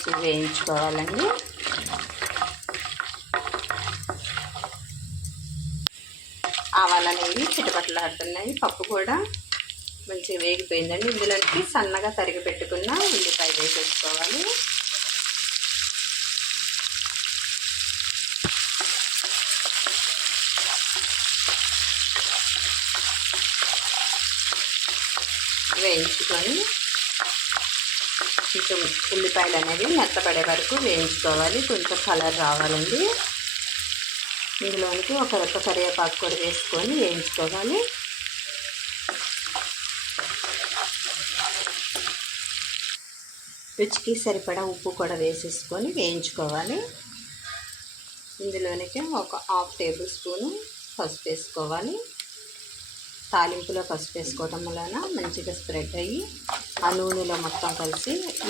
మంచిగా వేయించుకోవాలండి. ఆవాలు అనేవి చిటపటలాడుతున్నాయి. పప్పు కూడా మంచిగా వేగిపోయిందండి. ఇందులోకి సన్నగా తరిగి పెట్టుకున్న ఉల్లిపాయ వేసేసుకోవాలి. వేయించుకొని కొంచెం ఉల్లిపాయలు అనేవి మెత్తపడే వరకు వేయించుకోవాలి. కొంచెం కలర్ రావాలండి. ఇందులోనికి ఒక రెక్క కరివేపాకు కూడా వేసుకొని వేయించుకోవాలి. రుచికి సరిపడా ఉప్పు కూడా వేసేసుకొని వేయించుకోవాలి. ఇందులోనికి ఒక 1/2 టేబుల్ స్పూను పసుపు వేసుకోవాలి. తాలింపులో పసుపు వేసుకోవడం వలన మంచిగా స్ప్రెడ్ అయ్యి ఆ నూనెలో మొత్తం కలిసి